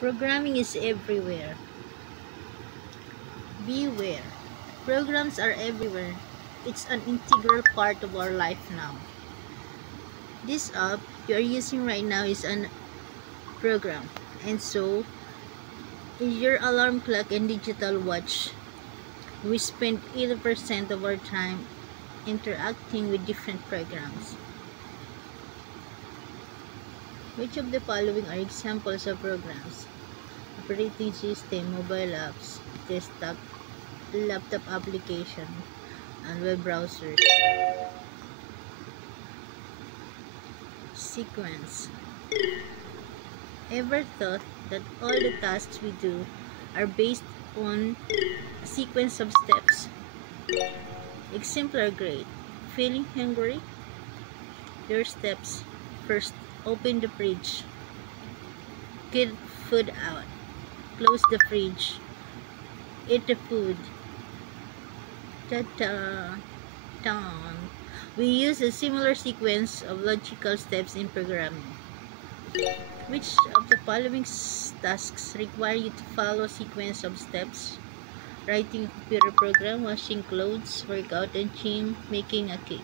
Programming is everywhere. Beware. Programs are everywhere. It's an integral part of our life now. This app you are using right now is a program, and so is your alarm clock and digital watch. We spend 80% of our time interacting with different programs. Which of the following are examples of programs? Operating system, mobile apps, desktop, laptop application, and web browsers. Sequence. Ever thought that all the tasks we do are based on a sequence of steps? Example are great. Feeling hungry? Your steps. First, open the fridge. Get food out. Close the fridge. Eat the food. Ta-ta! Done. We use a similar sequence of logical steps in programming. Which of the following tasks require you to follow a sequence of steps? Writing a computer program, washing clothes, workout and gym, making a cake.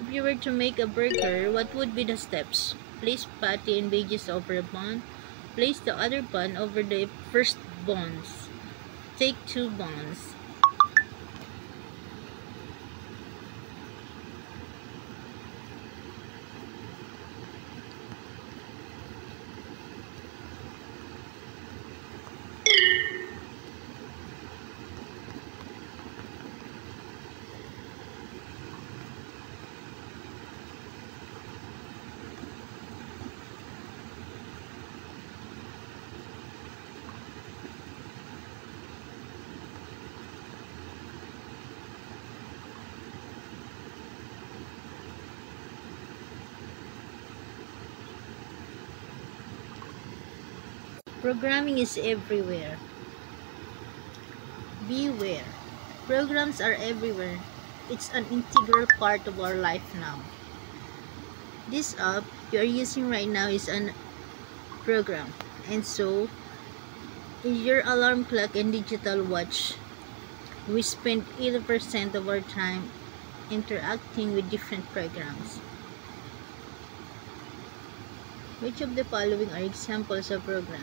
If you were to make a burger, what would be the steps? Place patty and veggies over a bun. Place the other bun over the first buns. Take 2 buns. Programming is everywhere. Beware. Programs are everywhere. It's an integral part of our life now. This app you are using right now is a program, and so is your alarm clock and digital watch. We spend 80% of our time interacting with different programs. Which of the following are examples of programs?